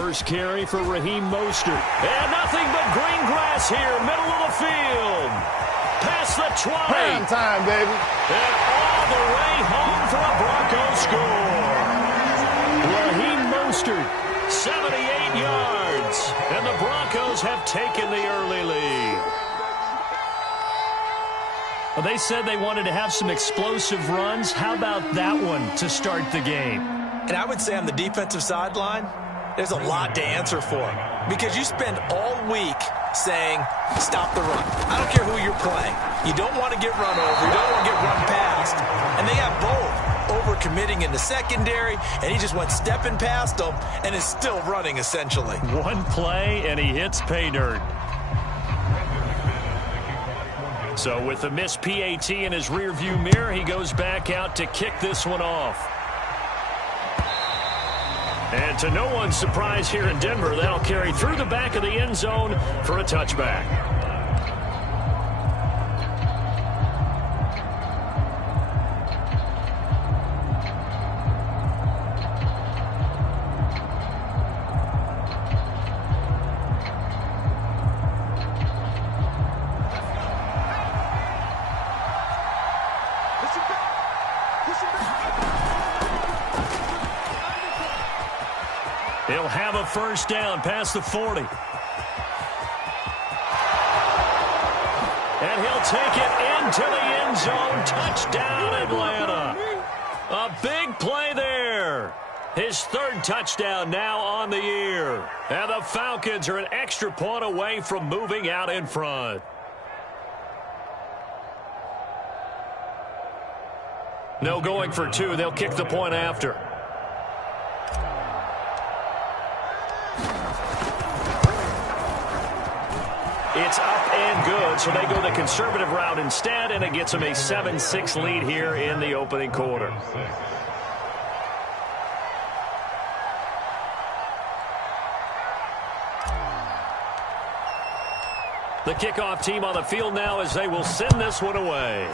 first carry for Raheem Mostert. And nothing but green grass here, middle of the field. Past the 20. Prime time, baby. And all the way home for a Broncos score. Raheem Mostert, 78 yards. And the Broncos have taken the early lead. Well, they said they wanted to have some explosive runs. How about that one to start the game? And I would say on the defensive sideline, there's a lot to answer for. Because you spend all week saying, stop the run. I don't care who you're playing. You don't want to get run over. You don't want to get run past. And they have both. Over-committing in the secondary, and he just went stepping past them and is still running, essentially. One play, and he hits pay dirt. So with the missed PAT in his rearview mirror, he goes back out to kick this one off. And to no one's surprise here in Denver, that'll carry through the back of the end zone for a touchback. He'll have a first down past the 40. And he'll take it into the end zone. Touchdown, Atlanta. A big play there. His third touchdown now on the year. And the Falcons are an extra point away from moving out in front. No going for two. They'll kick the point after. It's up and good, so they go the conservative route instead, and it gets them a 7-6 lead here in the opening quarter. The kickoff team on the field now as they will send this one away.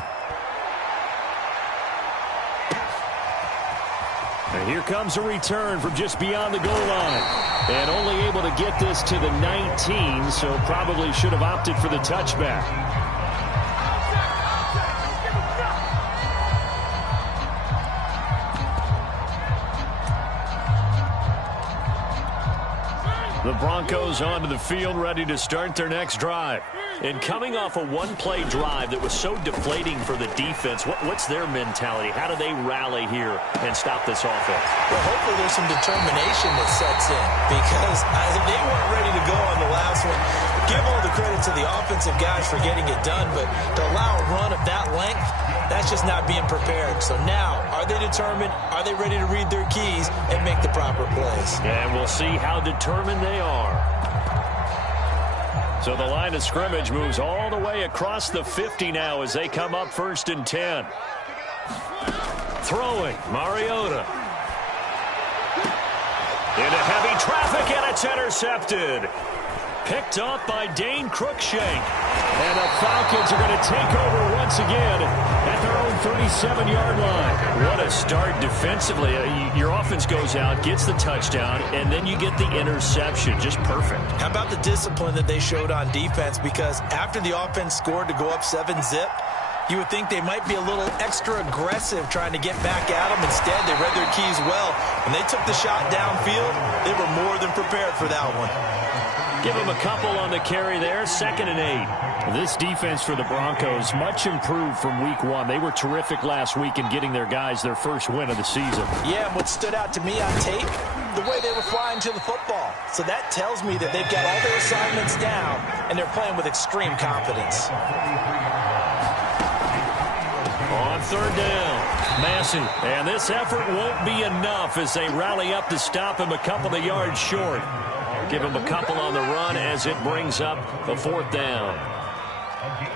And here comes a return from just beyond the goal line. And only able to get this to the 19, so probably should have opted for the touchback. The Broncos onto the field, ready to start their next drive. And coming off a one-play drive that was so deflating for the defense, what's their mentality? How do they rally here and stop this offense? Well, hopefully there's some determination that sets in, because they weren't ready to go on the last one. Give all the credit to the offensive guys for getting it done, but to allow a run of that length, that's just not being prepared. So now, are they determined? Are they ready to read their keys and make the proper plays? And we'll see how determined they are. So the line of scrimmage moves all the way across the 50 now as they come up 1st and 10. Throwing, Mariota. Into heavy traffic, and it's intercepted. Picked off by Dane Cruikshank. And the Falcons are going to take over once again at their own 37-yard line. What a start defensively. Your offense goes out, gets the touchdown, and then you get the interception. Just perfect. How about the discipline that they showed on defense? Because after the offense scored to go up 7-zip, you would think they might be a little extra aggressive trying to get back at them. Instead, they read their keys well. When they took the shot downfield, they were more than prepared for that one. Give them a couple on the carry there, 2nd and 8. This defense for the Broncos, much improved from week 1. They were terrific last week in getting their guys their first win of the season. Yeah, and what stood out to me on tape, the way they were flying to the football. So that tells me that they've got all their assignments down, and they're playing with extreme confidence. On 3rd down, Massey. And this effort won't be enough as they rally up to stop him a couple of yards short. Give him a couple on the run as it brings up a 4th down.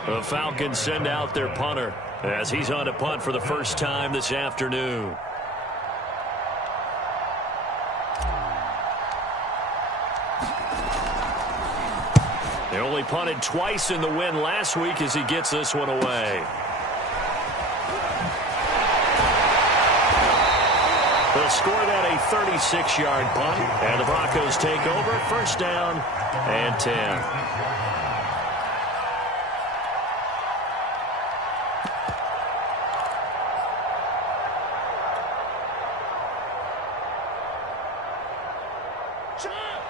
The Falcons send out their punter as he's on a punt for the first time this afternoon. They only punted twice in the win last week as he gets this one away. The score that a 36-yard punt. And the Broncos take over. First down and 10.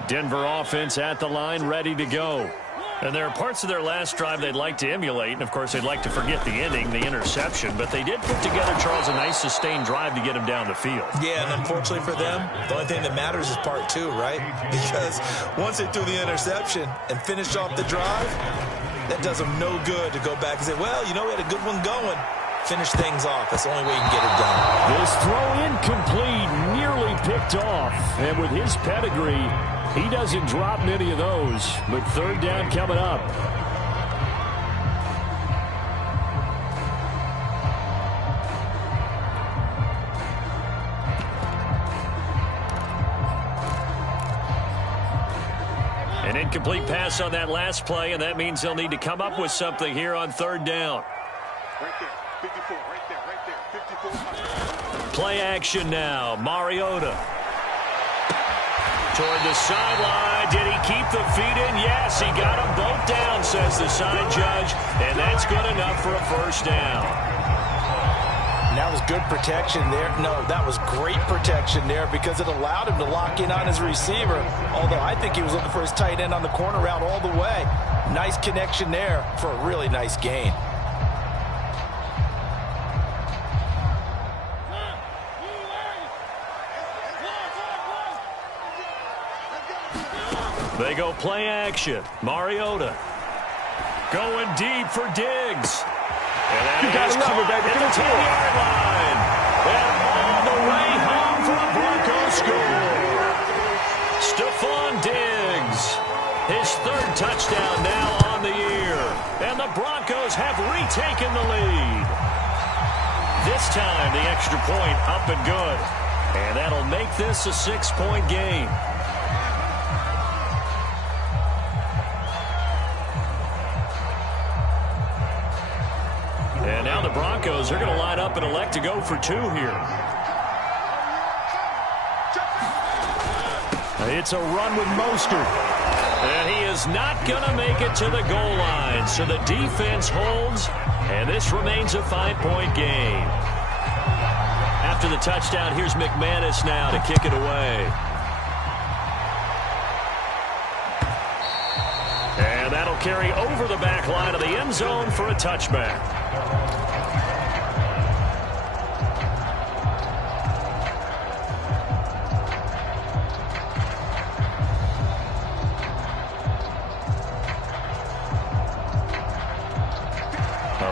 Denver offense at the line, ready to go. And there are parts of their last drive they'd like to emulate, and of course they'd like to forget the ending, the interception, but they did put together, Charles, a nice sustained drive to get him down the field. Yeah, and unfortunately for them, the only thing that matters is part two, right? Because once they threw the interception and finished off the drive, that does them no good to go back and say, well, you know, we had a good one going. Finish things off. That's the only way you can get it done. This throw incomplete, nearly picked off, and with his pedigree, he doesn't drop many of those, but third down coming up. An incomplete pass on that last play, and that means they'll need to come up with something here on third down. Right there, 54, right there, 54. Play action now, Mariota. Toward the sideline. Did he keep the feet in? Yes, he got them both down, says the side judge. And that's good enough for a first down. And that was good protection there. No, that was great protection there because it allowed him to lock in on his receiver. Although I think he was looking for his tight end on the corner route all the way. Nice connection there for a really nice gain. They go play action. Mariota going deep for Diggs. And that is caught at the 10-yard line. And all the way home for a Broncos score. Stephon Diggs, his third touchdown now on the year. And the Broncos have retaken the lead. This time the extra point up and good. And that'll make this a 6-point game. And now the Broncos are going to line up and elect to go for two here. It's a run with Mostert. And he is not going to make it to the goal line. So the defense holds, and this remains a 5-point game. After the touchdown, here's McManus now to kick it away. And that'll carry over the back line of the end zone for a touchback.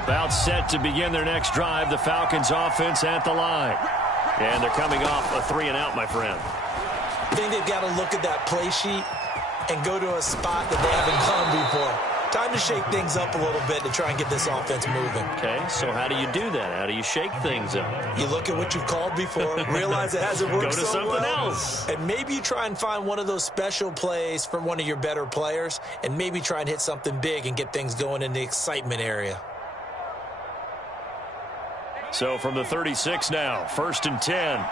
About set to begin their next drive, the Falcons offense at the line. And they're coming off a 3-and-out, my friend. I think they've got to look at that play sheet and go to a spot that they haven't gone before. Time to shake things up a little bit to try and get this offense moving. Okay, so how do you do that? How do you shake things up? You look at what you've called before, realize it hasn't worked so well. Go to something else. And maybe you try and find one of those special plays from one of your better players, and maybe try and hit something big and get things going in the excitement area. So from the 36 now, 1st and 10.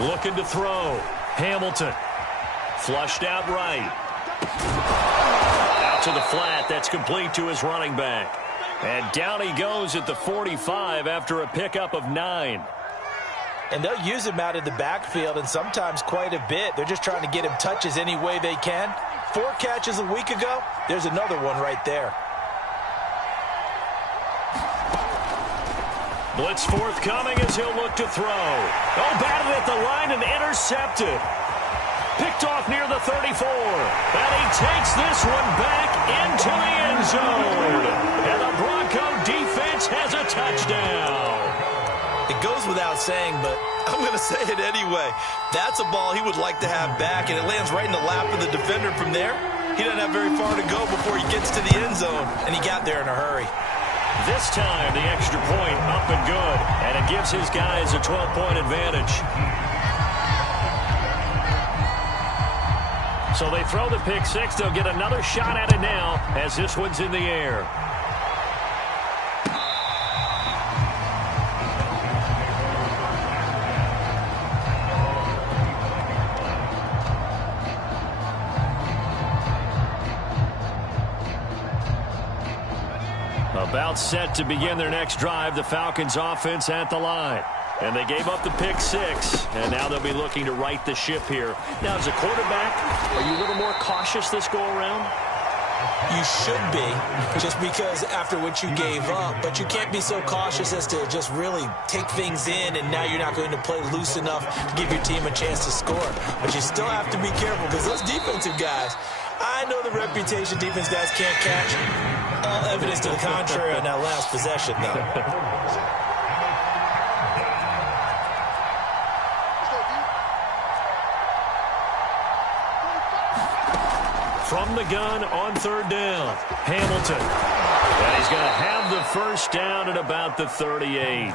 Looking to throw. Hamilton. Flushed out right. Out to the flat. That's complete to his running back. And down he goes at the 45 after a pickup of 9. And they'll use him out of the backfield, and sometimes quite a bit. They're just trying to get him touches any way they can. 4 catches a week ago. There's another one right there. Blitz forthcoming as he'll look to throw. Oh, batted at the line and intercepted. Picked off near the 34. And he takes this one back into the end zone. And the Bronco defense has a touchdown. It goes without saying, but I'm going to say it anyway. That's a ball he would like to have back, and it lands right in the lap of the defender from there. He doesn't have very far to go before he gets to the end zone, and he got there in a hurry. This time, the extra point up and good, and it gives his guys a 12-point advantage. So they throw the pick six. They'll get another shot at it now as this one's in the air. About set to begin their next drive, the Falcons offense at the line. And they gave up the pick six, and now they'll be looking to right the ship here. Now, as a quarterback, are you a little more cautious this go-around? You should be, just because after what you gave up, but you can't be so cautious as to just really take things in, and now you're not going to play loose enough to give your team a chance to score. But you still have to be careful, because those defensive guys, I know the reputation defense guys can't catch. All evidence to the contrary on that last possession, though. From the gun on third down, Hamilton. And he's going to have the first down at about the 38.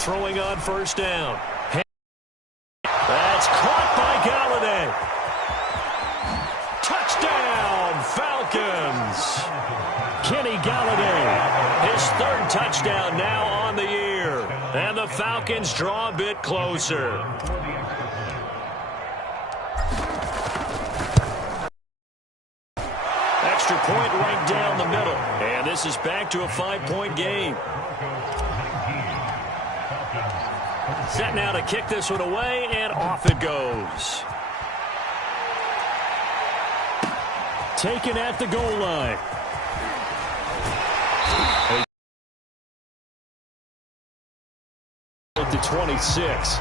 Throwing on first down. That's caught by Galladay. Touchdown, Falcons. Kenny Galladay, his third touchdown now on the year. And the Falcons draw a bit closer. Extra point right down the middle. And this is back to a 5-point game. Set now to kick this one away, and off it goes. Taken at the goal line. At the 26.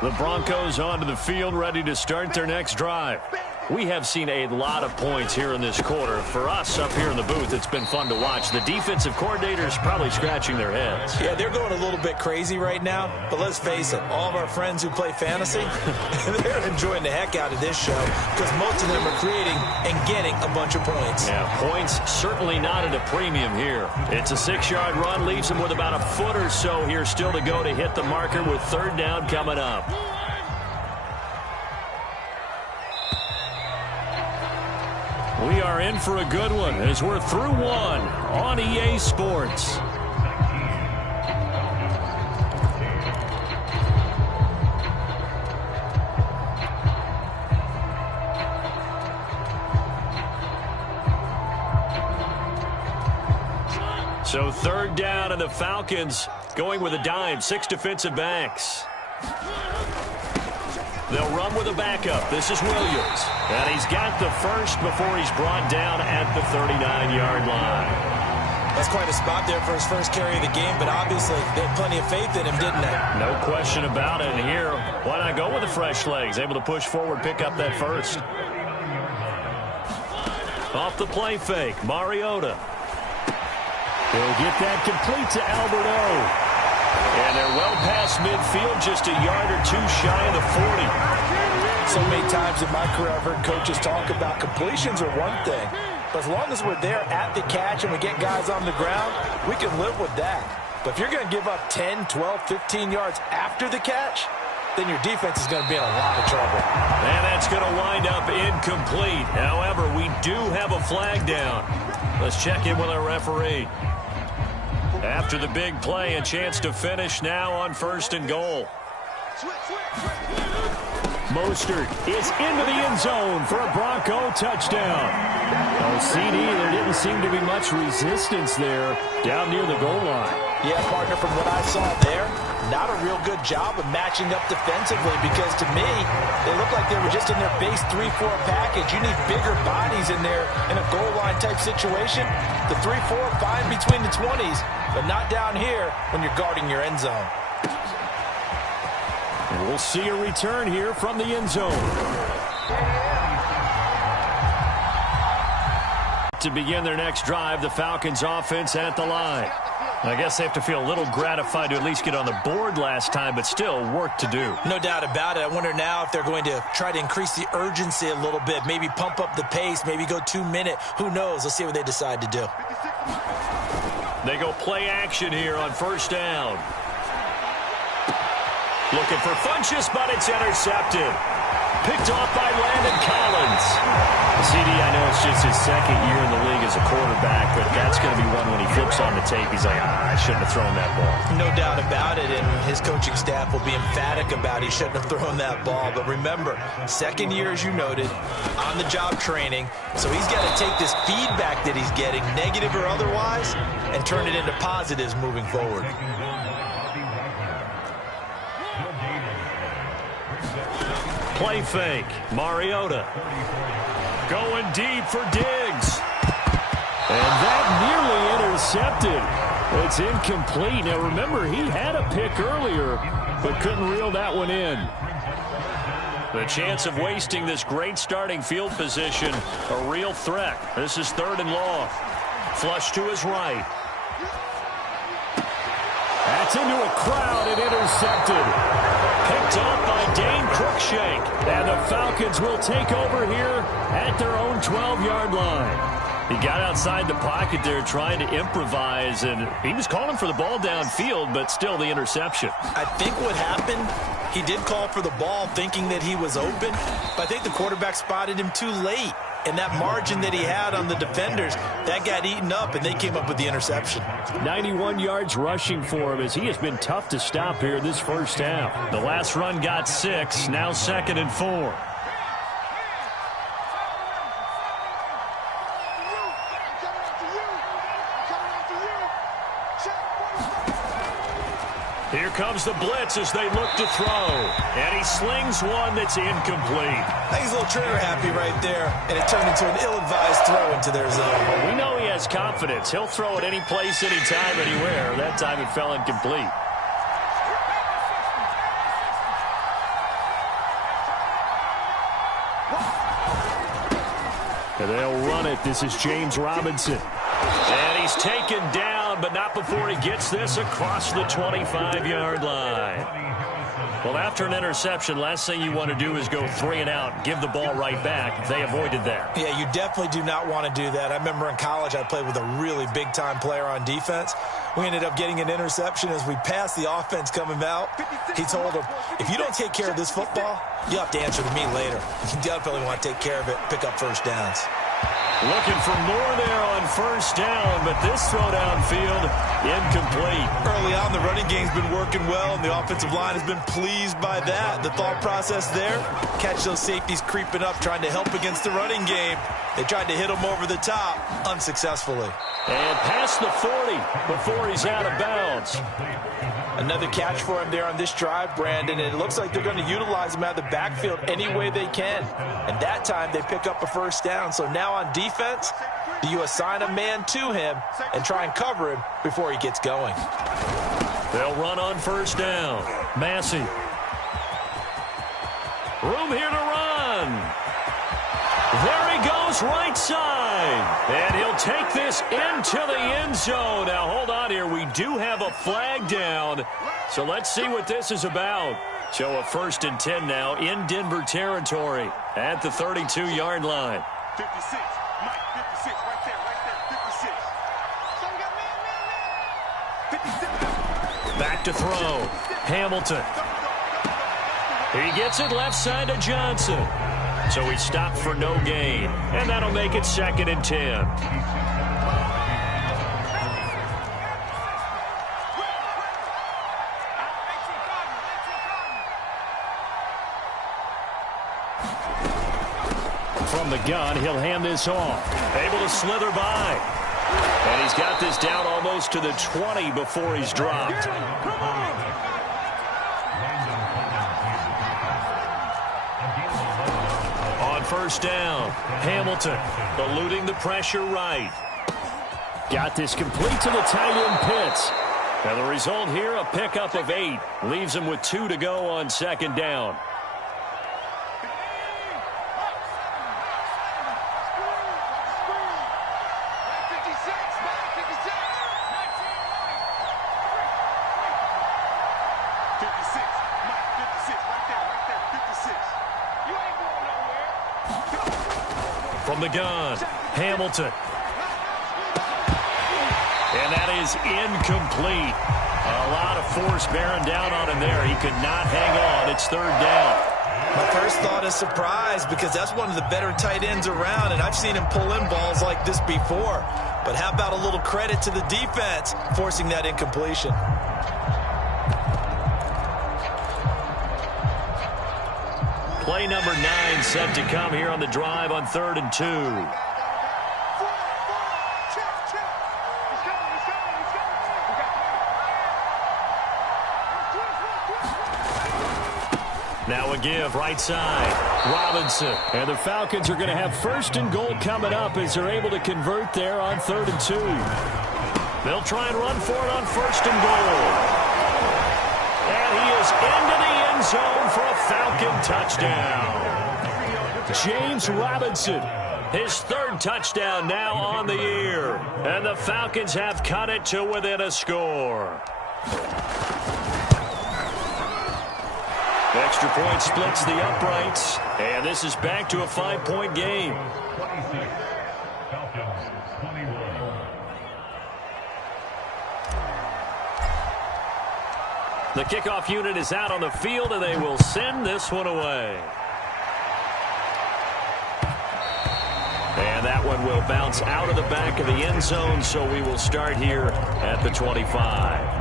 The Broncos onto the field, ready to start their next drive. We have seen a lot of points here in this quarter. For us up here in the booth, it's been fun to watch. The defensive coordinators probably scratching their heads. Yeah, they're going a little bit crazy right now, but let's face it, all of our friends who play fantasy, they're enjoying the heck out of this show because most of them are creating and getting a bunch of points. Yeah, points certainly not at a premium here. It's a 6-yard run, leaves them with about a foot or so here still to go to hit the marker with third down coming up. We are in for a good one as we're through one on EA Sports. So third down, and the Falcons going with a dime, 6 defensive backs. They'll run with a backup. This is Williams. And he's got the first before he's brought down at the 39-yard line. That's quite a spot there for his first carry of the game, but obviously they had plenty of faith in him, didn't they? No question about it. And here, why not go with the fresh legs? Able to push forward, pick up that first. Off the play fake, Mariota. He'll get that complete to Albert O. And they're well past midfield, just a yard or two shy of the 40. So many times in my career I've heard coaches talk about completions are one thing, but as long as we're there at the catch and we get guys on the ground, we can live with that. But if you're going to give up 10, 12, 15 yards after the catch, then your defense is going to be in a lot of trouble. And that's going to wind up incomplete. However, we do have a flag down. Let's check in with our referee. After the big play, a chance to finish now on 1st and goal. Mostert is into the end zone for a Bronco touchdown. Oh, CD, there didn't seem to be much resistance there down near the goal line. Yeah, partner, from what I saw there, not a real good job of matching up defensively because to me, they look like they were just in their base 3-4 package. You need bigger bodies in there in a goal line type situation. The 3-4 fine between the 20s, but not down here when you're guarding your end zone. And we'll see a return here from the end zone. To begin their next drive, the Falcons offense at the line. I guess they have to feel a little gratified to at least get on the board last time, but still work to do. No doubt about it. I wonder now if they're going to try to increase the urgency a little bit, maybe pump up the pace, maybe go 2-minute. Who knows? Let's see what they decide to do. They go play action here on first down. Looking for Funchess, but it's intercepted. Picked off by Landon Collins. CD, I know it's just his second year in the league as a quarterback, but that's going to be one when he flips on the tape. He's like, I shouldn't have thrown that ball. No doubt about it, and his coaching staff will be emphatic about he shouldn't have thrown that ball. But remember, second year, as you noted, on-the-job training. So he's got to take this feedback that he's getting, negative or otherwise, and turn it into positives moving forward. Play fake. Mariota going deep for Diggs. And that nearly intercepted. It's incomplete. Now, remember, he had a pick earlier, but couldn't reel that one in. The chance of wasting this great starting field position, a real threat. This is 3rd and long. Flush to his right. That's into a crowd and intercepted. Picked up by Dane Cruikshank. And the Falcons will take over here at their own 12-yard line. He got outside the pocket there trying to improvise, and he was calling for the ball downfield, but still the interception. I think what happened, he did call for the ball thinking that he was open, but I think the quarterback spotted him too late. And that margin that he had on the defenders, that got eaten up, and they came up with the interception. 91 yards rushing for him as he has been tough to stop here this first half. The last run got 6, now 2nd and 4. Here comes the blitz as they look to throw. And he slings one that's incomplete. I think he's a little trigger happy right there, and it turned into an ill-advised throw into their zone. Well, we know he has confidence. He'll throw it any place, anytime, anywhere. That time it fell incomplete. And they'll run it. This is James Robinson. And he's taken down, but not before he gets this across the 25-yard line. Well, after an interception, last thing you want to do is go 3 and out, give the ball right back. They avoided that. Yeah, you definitely do not want to do that. I remember in college I played with a really big-time player on defense. We ended up getting an interception as we passed the offense coming out. He told him, if you don't take care of this football, you'll have to answer to me later. You definitely want to take care of it, pick up first downs. Looking for more there on first down, but this throw downfield, incomplete. Early on, the running game's been working well, and the offensive line has been pleased by that. The thought process there, catch those safeties creeping up, trying to help against the running game. They tried to hit him over the top, unsuccessfully. And past the 40 before he's out of bounds. Another catch for him there on this drive, Brandon, and it looks like they're going to utilize him out of the backfield any way they can. And that time they pick up a first down. So now on defense, do you assign a man to him and try and cover him before he gets going? They'll run on first down. Massey. Room here to run. There he goes, right side. And he'll take this into the end zone. Now, hold on here. We do have a flag down. So let's see what this is about. So a 1st and 10 now in Denver territory at the 32-yard line. 56. Mike, 56. Right there. 56. 56. Back to throw. Hamilton. He gets it left side to Johnson. So he stopped for no gain. And that'll make it 2nd and 10. from the gun, he'll hand this off. Able to slither by. And he's got this down almost to the 20 before he's dropped. On first down, Hamilton eluding the pressure right. Got this complete to the tight end Pitts. And the result here, a pickup of 8. Leaves him with 2 to go on second down. From the gun, Hamilton. And that is incomplete. A lot of force bearing down on him there. He could not hang on. It's third down. My first thought is surprise because that's one of the better tight ends around, and I've seen him pull in balls like this before. But how about a little credit to the defense forcing that incompletion? Play number 9 set to come here on the drive on 3rd and 2. Now a give right side. Robinson. And the Falcons are going to have 1st and goal coming up as they're able to convert there on 3rd and 2. They'll try and run for it on 1st and goal. And he is into the end zone for a Falcon touchdown. James Robinson, his 3rd touchdown now on the year. And the Falcons have cut it to within a score. Extra point splits the uprights, and this is back to a 5-point game. The kickoff unit is out on the field, and they will send this one away. And that one will bounce out of the back of the end zone, so we will start here at the 25.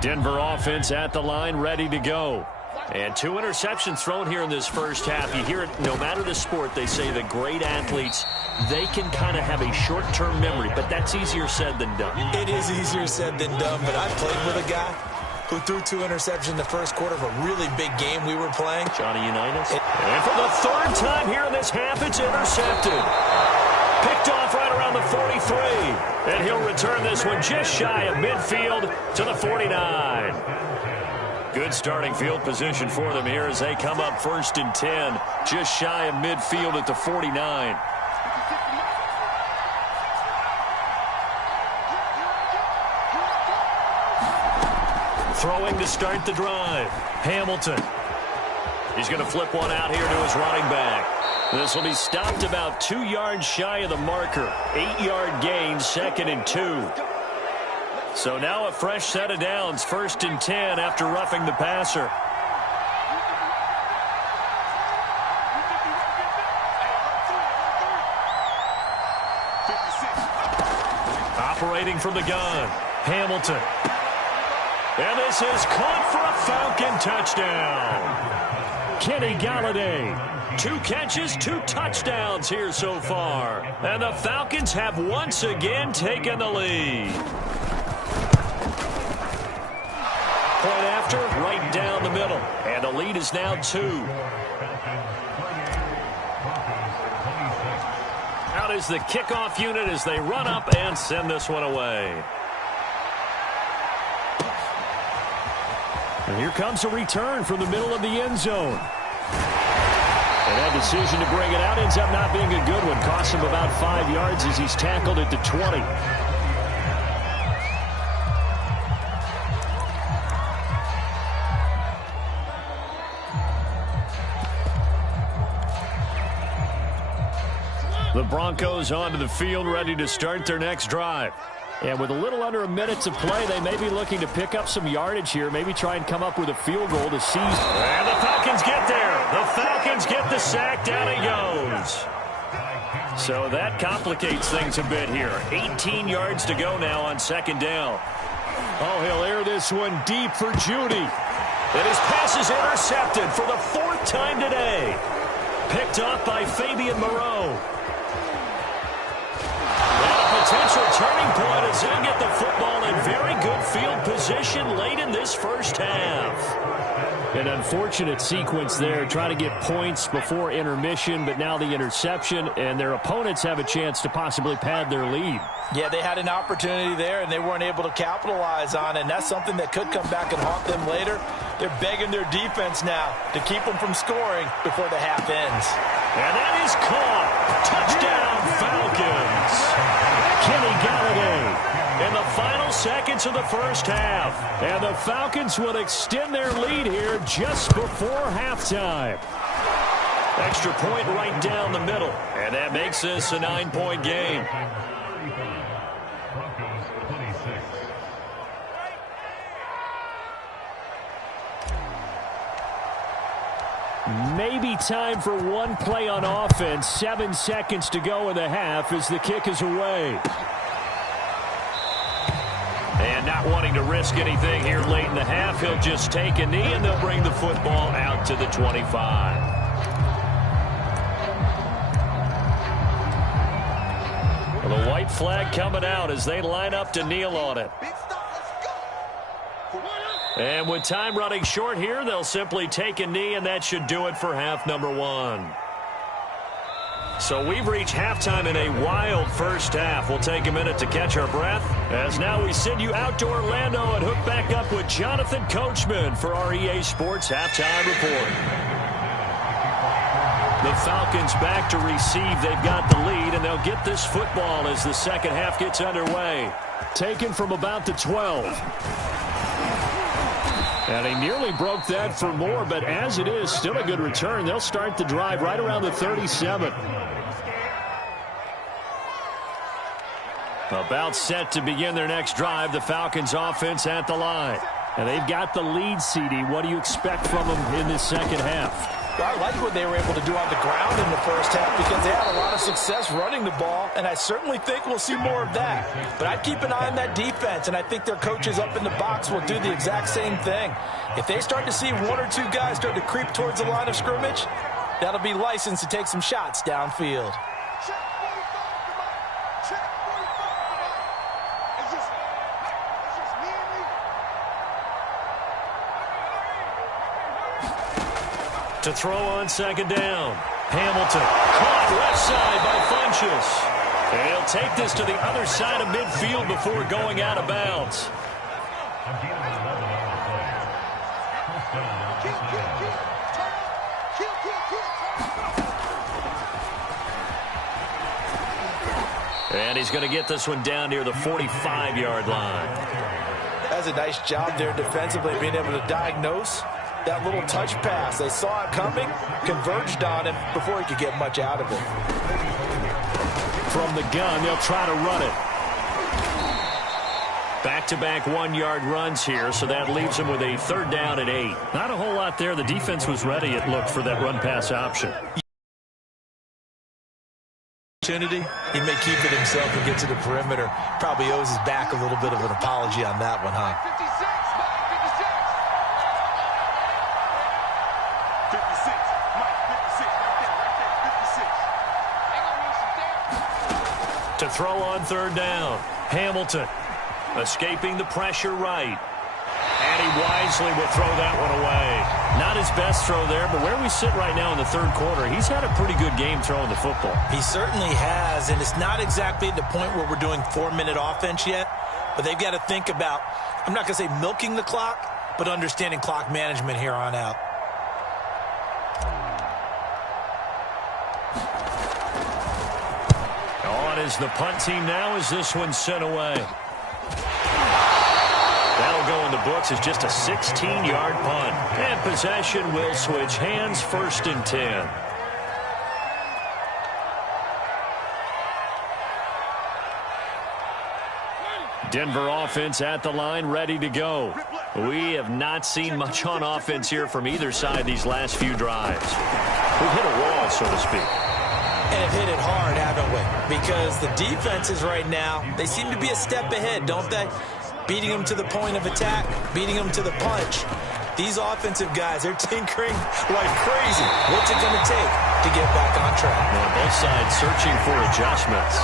Denver offense at the line, ready to go. And 2 interceptions thrown here in this first half. You hear it no matter the sport. They say the great athletes, they can kind of have a short-term memory, but that's easier said than done. It is easier said than done, but I played with a guy who threw 2 interceptions in the first quarter of a really big game we were playing. Johnny Unitas. And for the 3rd time here in this half, it's intercepted. Picked off right around the 43. And he'll return this one just shy of midfield to the 49. Good starting field position for them here as they come up 1st and 10. Just shy of midfield at the 49. Throwing to start the drive. Hamilton. He's going to flip one out here to his running back. This will be stopped about 2 yards shy of the marker. 8-yard gain, 2nd and 2. So now a fresh set of downs, 1st and 10 after roughing the passer. Operating from the gun, Hamilton. And this is caught for a Falcon touchdown. Kenny Galladay. 2 catches, 2 touchdowns here so far. And the Falcons have once again taken the lead. Point after, right down the middle. And the lead is now 2. Out is the kickoff unit as they run up and send this one away. And here comes a return from the middle of the end zone. And that decision to bring it out ends up not being a good one. Costs him about 5 yards as he's tackled at the 20. The Broncos onto the field, ready to start their next drive. And with a little under a minute to play, they may be looking to pick up some yardage here, maybe try and come up with a field goal to seize. And the Falcons get there. The Falcons get the sack. Down he goes. So that complicates things a bit here. 18 yards to go now on 2nd down. Oh, he'll air this one deep for Judy. And his pass is intercepted for the 4th time today. Picked off by Fabian Moreau. And a potential turning point as they'll get the football in very good field position late in this first half. An unfortunate sequence there, trying to get points before intermission, but now the interception, and their opponents have a chance to possibly pad their lead. Yeah, they had an opportunity there, and they weren't able to capitalize on it, and that's something that could come back and haunt them later. They're begging their defense now to keep them from scoring before the half ends. And that is caught. Touchdown, Falcons. Kenny Galladay in the final seconds of the first half. And the Falcons will extend their lead here just before halftime. Extra point right down the middle. And that makes this a 9-point game. Maybe time for one play on offense. 7 seconds to go in the half as the kick is away. And not wanting to risk anything here late in the half, he'll just take a knee and they'll bring the football out to the 25. Well, the white flag coming out as they line up to kneel on it. And with time running short here, they'll simply take a knee, and that should do it for half number 1. So we've reached halftime in a wild first half. We'll take a minute to catch our breath, as now we send you out to Orlando and hook back up with Jonathan Coachman for our EA Sports Halftime Report. The Falcons back to receive. They've got the lead, and they'll get this football as the second half gets underway. Taken from about the 12. And he nearly broke that for more, but as it is, still a good return. They'll start the drive right around the 37. About set to begin their next drive, the Falcons offense at the line. And they've got the lead, CD. What do you expect from them in this second half? Well, I like what they were able to do on the ground in the first half because they had a lot of success running the ball, and I certainly think we'll see more of that. But I'd keep an eye on that defense, and I think their coaches up in the box will do the exact same thing. If they start to see 1 or 2 guys start to creep towards the line of scrimmage, that'll be licensed to take some shots downfield. To throw on second down. Hamilton caught left side by Funchess. And he'll take this to the other side of midfield before going out of bounds. And he's going to get this one down near the 45-yard line. That's a nice job there defensively, being able to diagnose that little touch pass. They saw it coming, converged on him before he could get much out of it. From the gun, they'll try to run it. Back-to-back 1-yard runs here, so that leaves them with a 3rd down and 8. Not a whole lot there. The defense was ready, it looked, for that run-pass option. Opportunity, he may keep it himself and get to the perimeter. Probably owes his back a little bit of an apology on that one, huh? 56. To throw on 3rd down. Hamilton escaping the pressure right. And he wisely will throw that one away. Not his best throw there, but where we sit right now in the 3rd quarter, he's had a pretty good game throwing the football. He certainly has, and it's not exactly at the point where we're doing 4-minute offense yet, but they've got to think about, I'm not going to say milking the clock, but understanding clock management here on out. On is the punt team now as this one's sent away. That'll go in the books as just a 16-yard punt. And possession will switch hands, 1st and 10. Denver offense at the line, ready to go. We have not seen much on offense here from either side these last few drives. We've hit a wall, so to speak. And have hit it hard, haven't we? Because the defenses right now, they seem to be a step ahead, don't they? Beating them to the point of attack, beating them to the punch. These offensive guys, they're tinkering like crazy. What's it going to take to get back on track? Yeah, both sides searching for adjustments.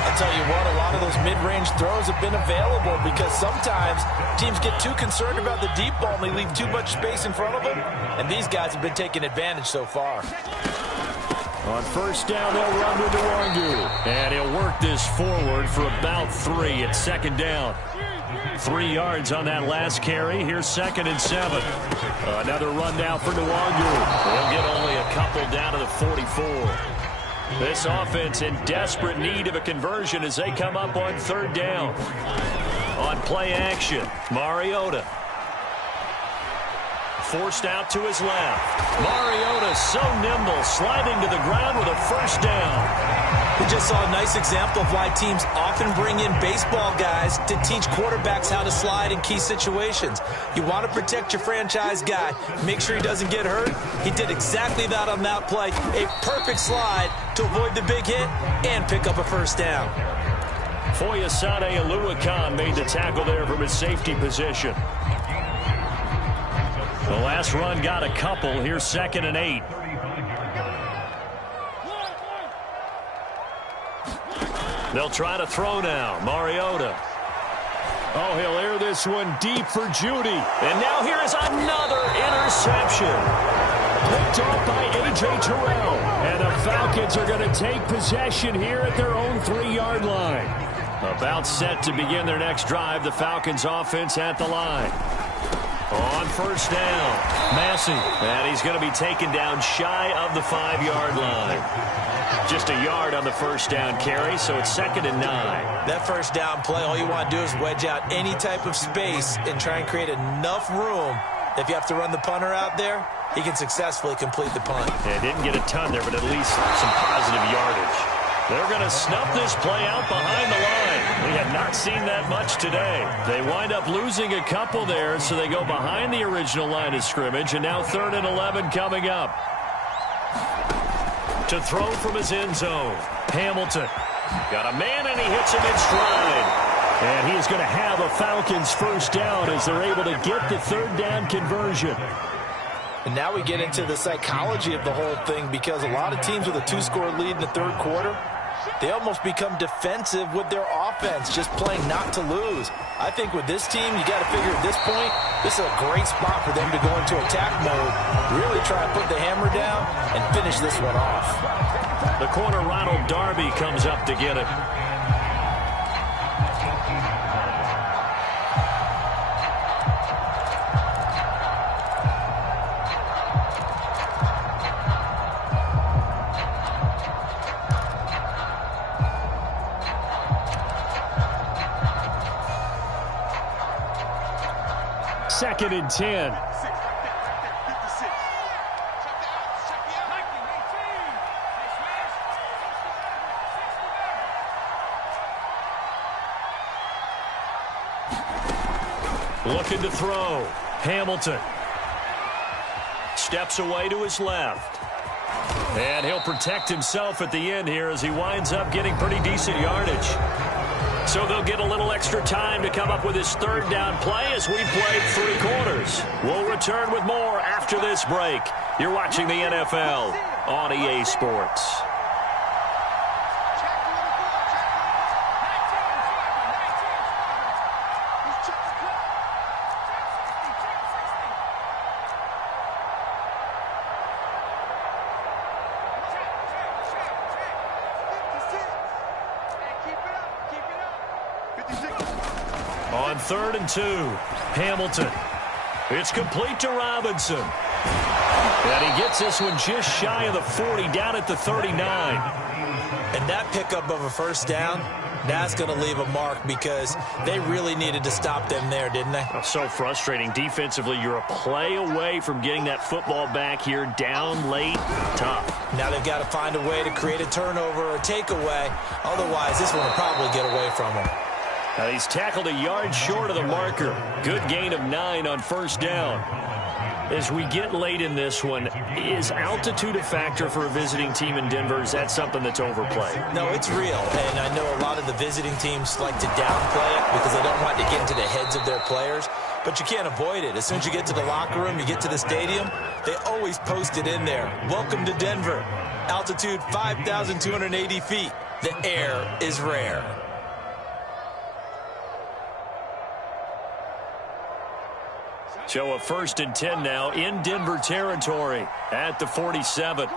I'll tell you what, a lot of those mid-range throws have been available because sometimes teams get too concerned about the deep ball and they leave too much space in front of them, and these guys have been taking advantage so far. On first down, they'll run with Nwangu, and he'll work this forward for about 3 at second down. 3 yards on that last carry. Here's 2nd and 7. Another run now for Nwangu. He'll get only a couple down to the 44. This offense in desperate need of a conversion as they come up on 3rd down. On play action, Mariota. Forced out to his left. Mariota so nimble, sliding to the ground with a first down. We just saw a nice example of why teams often bring in baseball guys to teach quarterbacks how to slide in key situations. You want to protect your franchise guy. Make sure he doesn't get hurt. He did exactly that on that play. A perfect slide to avoid the big hit and pick up a first down. Foyesade Oluwakan made the tackle there from his safety position. The last run got a couple. Here's 2nd and 8. They'll try to throw now. Mariota. Oh, he'll air this one deep for Judy. And now here is another interception. Picked off by A.J. Terrell. And the Falcons are going to take possession here at their own 3-yard line. About set to begin their next drive. The Falcons offense at the line. On first down, Massey. And he's going to be taken down shy of the 5-yard line. Just a yard on the first down carry, so it's 2nd and 9. That first down play, all you want to do is wedge out any type of space and try and create enough room. If you have to run the punter out there, he can successfully complete the punt. Yeah, didn't get a ton there, but at least some positive yardage. They're going to snuff this play out behind the line. We have not seen that much today. They wind up losing a couple there, so they go behind the original line of scrimmage, and now 3rd and 11 coming up. To throw from his end zone, Hamilton. Got a man, and he hits him in stride. And he is going to have a Falcons first down as they're able to get the 3rd down conversion. And now we get into the psychology of the whole thing because a lot of teams with a 2-score lead in the 3rd quarter, they almost become defensive with their offense, just playing not to lose. I think with this team, you got to figure at this point, this is a great spot for them to go into attack mode, really try to put the hammer down and finish this one off. The corner, Ronald Darby, comes up to get it. Second and 10. Looking to throw. Hamilton. Steps away to his left. And he'll protect himself at the end here as he winds up getting pretty decent yardage. So they'll get a little extra time to come up with his 3rd down play as we've played 3 quarters. We'll return with more after this break. You're watching the NFL on EA Sports. On 3rd and 2, Hamilton. It's complete to Robinson. And he gets this one just shy of the 40, down at the 39. And that pickup of a first down, that's going to leave a mark because they really needed to stop them there, didn't they? So frustrating. Defensively, you're a play away from getting that football back here, down late, tough. Now they've got to find a way to create a turnover or a takeaway. Otherwise, this one will probably get away from them. He's tackled a yard short of the marker. Good gain of 9 on first down. As we get late in this one, is altitude a factor for a visiting team in Denver? Is that something that's overplayed? No, it's real. And I know a lot of the visiting teams like to downplay it because they don't want to get into the heads of their players. but you can't avoid it. As soon as you get to the locker room, you get to the stadium, they always post it in there. Welcome to Denver. Altitude 5,280 feet. The air is rare. So a 1st and 10 now in Denver territory at the 47.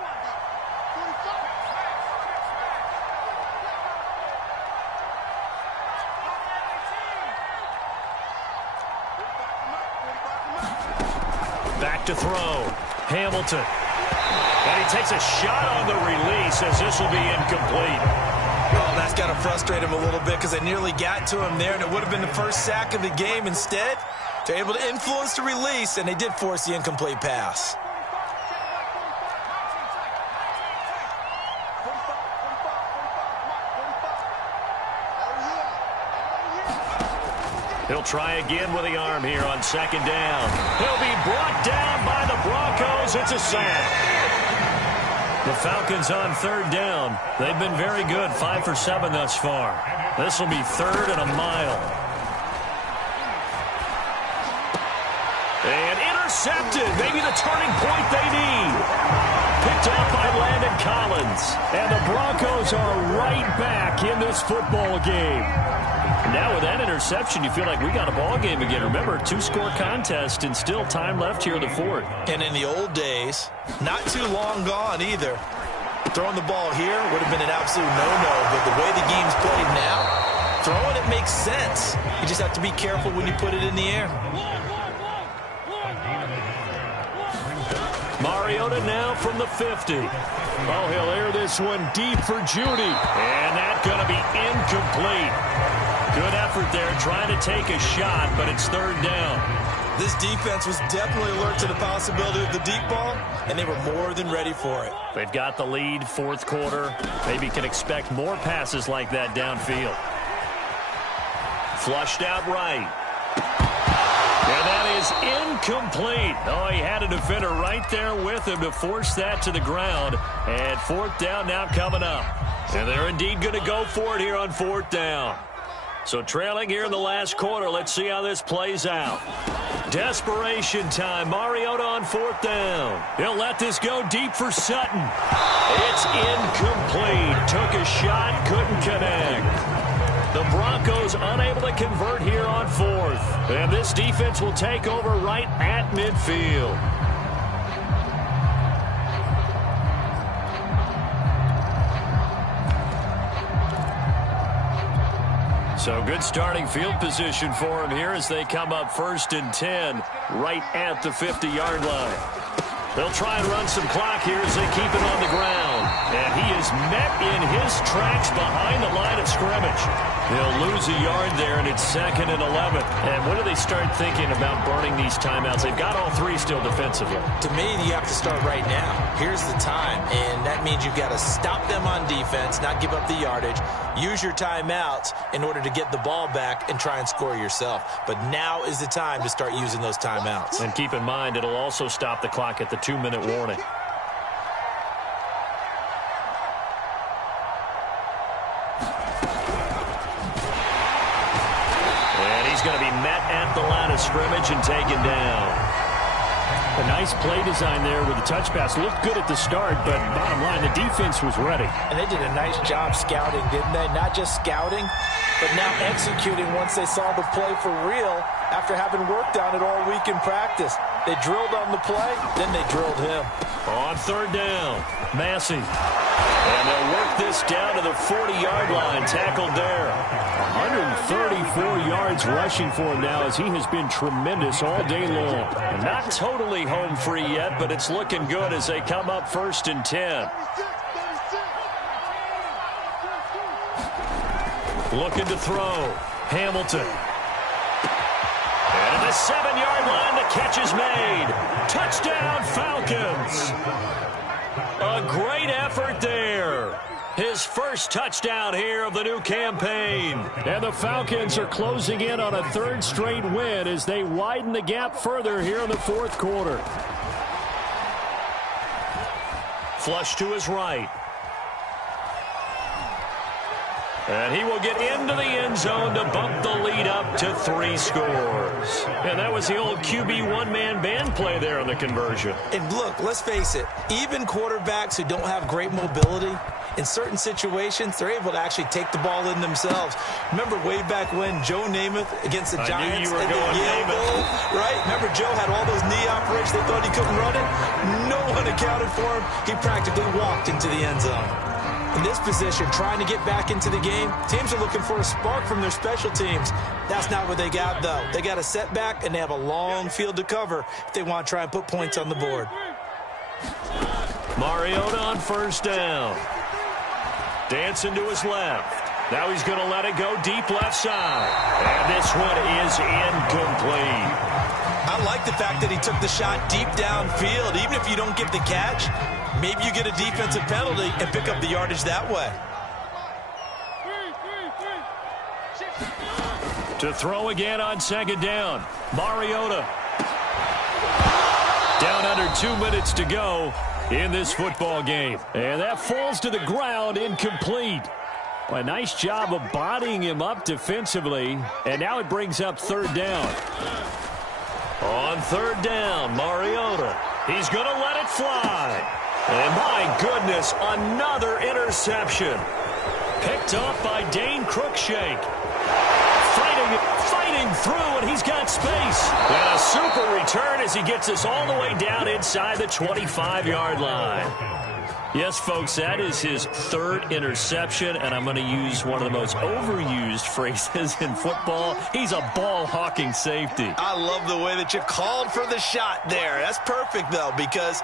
Back to throw. Hamilton. And he takes a shot on the release as this will be incomplete. Oh, that's got to frustrate him a little bit because they nearly got to him there, and it would have been the first sack of the game. Instead, they're able to influence the release, and they did force the incomplete pass. He'll try again with the arm here on 2nd down. He'll be brought down by the Broncos. It's a sack. The Falcons on 3rd down. They've been very good, 5 for 7 thus far. This will be 3rd and a mile. And intercepted. Maybe the turning point they need. Picked up by Landon Collins. And the Broncos are right back in this football game. Now with that interception, you feel like we got a ball game again. Remember, 2-score contest and still time left here in the 4th. And in the old days, not too long gone either, throwing the ball here would have been an absolute no-no. But the way the game's played now, throwing it makes sense. You just have to be careful when you put it in the air. Mariota now from the 50. Oh, he'll air this one deep for Judy. And that's going to be incomplete. Good effort there trying to take a shot, but it's 3rd down. This defense was definitely alert to the possibility of the deep ball, and they were more than ready for it. They've got the lead, 4th quarter. Maybe can expect more passes like that downfield. Flushed out right. And that is incomplete. Oh, he had a defender right there with him to force that to the ground. And 4th down now coming up. And they're indeed going to go for it here on 4th down. So trailing here in the last quarter. Let's see how this plays out. Desperation time. Mariota on 4th down. He'll let this go deep for Sutton. It's incomplete. Took a shot, couldn't connect. The Broncos unable to convert here on 4th. And this defense will take over right at midfield. So good starting field position for him here as they come up 1st and 10 right at the 50-yard line. They'll try and run some clock here as they keep it on the ground. And he is met in his tracks behind the line of scrimmage. They'll lose a yard there, and it's 2nd and 11. And when do they start thinking about burning these timeouts? They've got all 3 still defensively. To me, you have to start right now. Here's the time, and that means you've got to stop them on defense, not give up the yardage, use your timeouts in order to get the ball back and try and score yourself. But now is the time to start using those timeouts. And keep in mind, it'll also stop the clock at the 2-minute warning. Going to be met at the line of scrimmage and taken down. A nice play design there with the touch pass. Looked good at the start, but bottom line, the defense was ready. And they did a nice job scouting, didn't they? Not just scouting, but now executing once they saw the play for real after having worked on it all week in practice. They drilled on the play, then they drilled him. On 3rd down, Massey. And they'll work this down to the 40-yard line, tackled there. 134 yards rushing for him now as he has been tremendous all day long. Not totally home free yet, but it's looking good as they come up 1st and 10. Looking to throw. Hamilton. And at the 7-yard line, the catch is made. Touchdown, Falcons. A great effort there. His first touchdown here of the new campaign. And the Falcons are closing in on a 3rd straight win as they widen the gap further here in the 4th quarter. Flush to his right. And he will get into the end zone to bump the lead up to 3 scores. And that was the old QB one-man band play there on the conversion. And look, let's face it, even quarterbacks who don't have great mobility, in certain situations, they're able to actually take the ball in themselves. Remember way back when Joe Namath against the Giants at the Yale Bowl, right? Remember Joe had all those knee operations. They thought he couldn't run it. No one accounted for him. He practically walked into the end zone. In this position, trying to get back into the game, teams are looking for a spark from their special teams. That's not what they got, though. They got a setback, and they have a long field to cover if they want to try and put points on the board. Mariota on first down. Dancing to his left. Now he's going to let it go deep left side. And this one is incomplete. I like the fact that he took the shot deep downfield. Even if you don't get the catch, maybe you get a defensive penalty and pick up the yardage that way. To throw again on second down. Mariota. Down under 2 minutes to go in this football game. And that falls to the ground incomplete. A nice job of bodying him up defensively. And now it brings up third down. On third down, Mariota. He's going to let it fly. And my goodness, another interception. Picked off by Dane Cruikshank. Fighting through, and he's got space. And a super return as he gets us all the way down inside the 25-yard line. Yes, folks, that is his third interception, and I'm going to use one of the most overused phrases in football. He's a ball-hawking safety. I love the way that you called for the shot there. That's perfect, though, because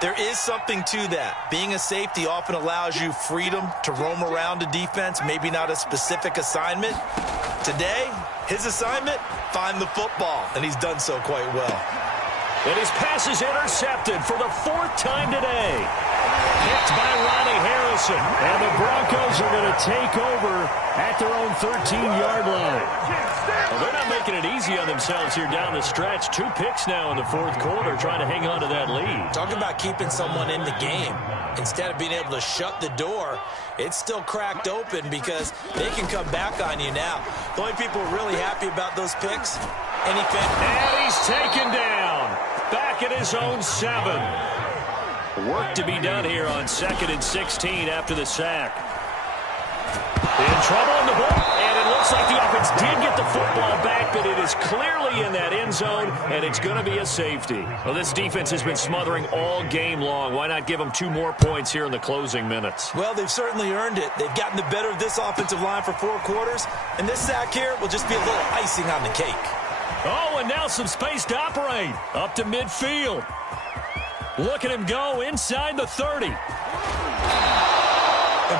there is something to that. Being a safety often allows you freedom to roam around a defense, maybe not a specific assignment. Today, his assignment, find the football, and he's done so quite well. And his pass is intercepted for the 4th time today. Picked by Ronnie Harrison. And the Broncos are going to take over at their own 13-yard line. Well, they're not making it easy on themselves here down the stretch. 2 picks now in the 4th quarter trying to hang on to that lead. Talk about keeping someone in the game. Instead of being able to shut the door, it's still cracked open because they can come back on you now. The only people really happy about those picks, and he's taken down. Back at his own 7. Work to be done here on 2nd and 16 after the sack. In trouble in the ball, and it looks like the offense did get the football back, but it is clearly in that end zone, and it's going to be a safety. Well, this defense has been smothering all game long. Why not give them 2 more points here in the closing minutes? Well, they've certainly earned it. They've gotten the better of this offensive line for 4 quarters, and this sack here will just be a little icing on the cake. Oh, and now some space to operate. Up to midfield. Look at him go inside the 30. And,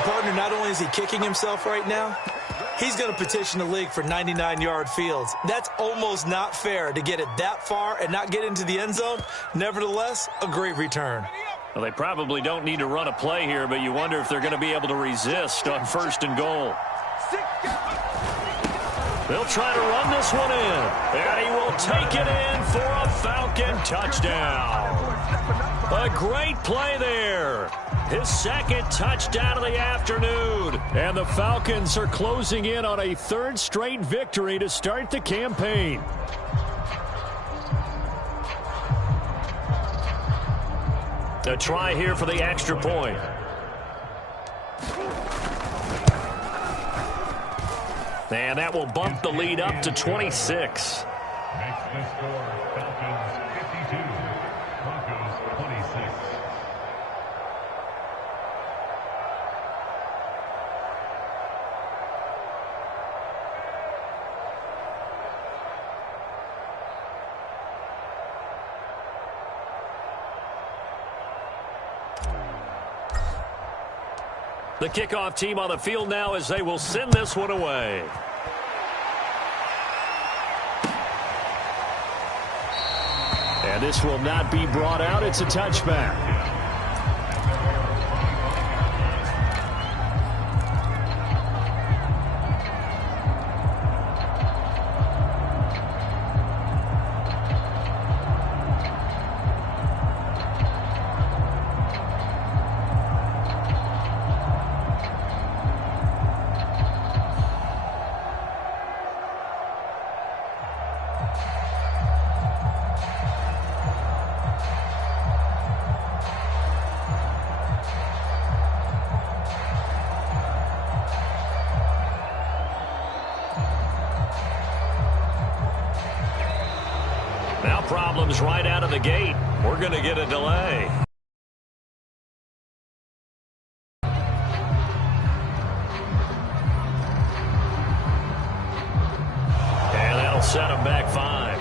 partner, not only is he kicking himself right now, he's going to petition the league for 99-yard fields. That's almost not fair to get it that far and not get into the end zone. Nevertheless, a great return. Well, they probably don't need to run a play here, but you wonder if they're going to be able to resist on 1st and goal. They'll try to run this one in, and he will take it in for a Falcon touchdown. A great play there. His 2nd touchdown of the afternoon. And the Falcons are closing in on a 3rd straight victory to start the campaign. A try here for the extra point. And that will bump the lead up to 26. Makes the score Falcons 52, Broncos 26. The kickoff team on the field now as they will send this one away. And this will not be brought out. It's a touchback. Now problems right out of the gate. We're going to get a delay. And that'll set them back 5.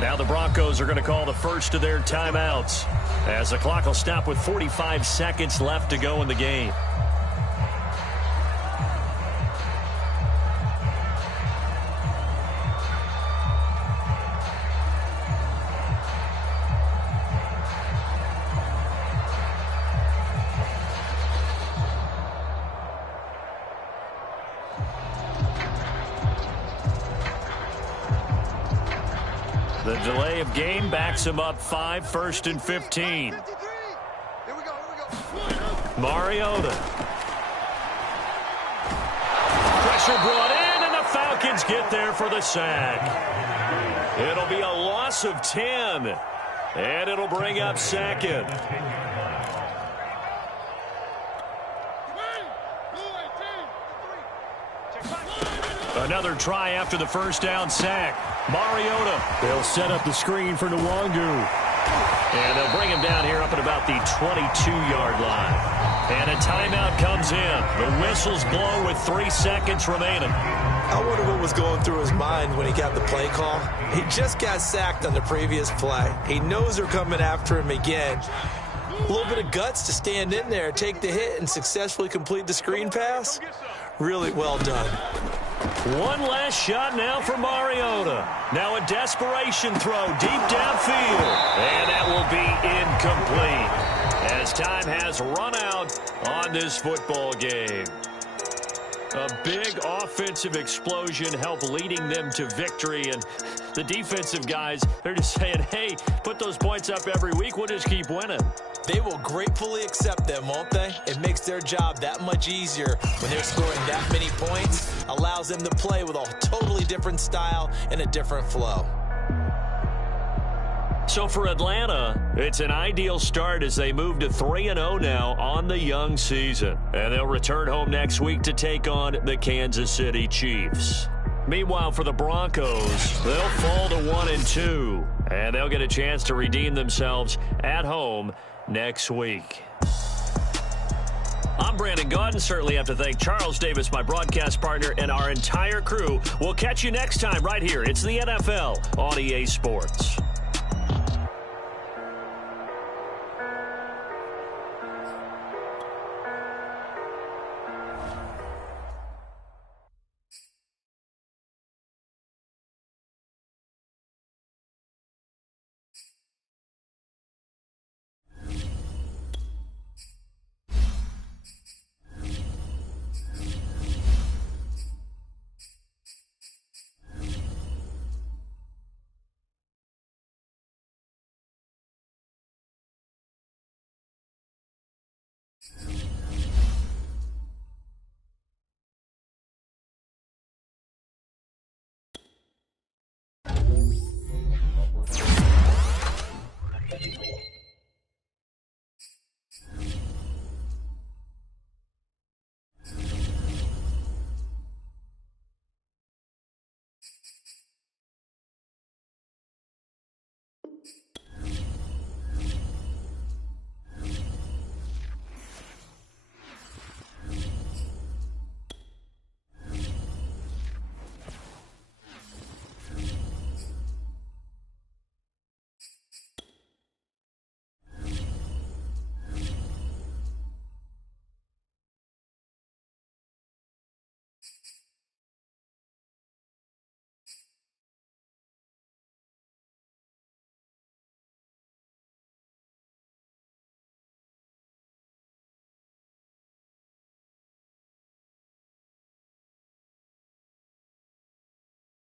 Now the Broncos are going to call the first of their timeouts as the clock will stop with 45 seconds left to go in the game. The delay of game backs him up 5, 1st and 15. Mariota. Pressure brought in, and the Falcons get there for the sack. It'll be a loss of 10, and it'll bring up 2nd. Another try after the first down sack. Mariota. They'll set up the screen for Nwangu. And they'll bring him down here up at about the 22-yard line. And a timeout comes in. The whistles blow with 3 seconds remaining. I wonder what was going through his mind when he got the play call. He just got sacked on the previous play. He knows they're coming after him again. A little bit of guts to stand in there, take the hit, and successfully complete the screen pass. Really well done. One last shot now for Mariota. Now a desperation throw deep downfield. And that will be incomplete as time has run out on this football game. A big offensive explosion helped leading them to victory. And the defensive guys, they're just saying, hey, put those points up every week. We'll just keep winning. They will gratefully accept them, won't they? It makes their job that much easier when they're scoring that many points. Allows them to play with a totally different style and a different flow. So for Atlanta, it's an ideal start as they move to 3-0 now on the young season. And they'll return home next week to take on the Kansas City Chiefs. Meanwhile, for the Broncos, they'll fall to 1-2. And they'll get a chance to redeem themselves at home next week. I'm Brandon Gaudin. Certainly have to thank Charles Davis, my broadcast partner, and our entire crew. We'll catch you next time right here. It's the NFL on EA Sports.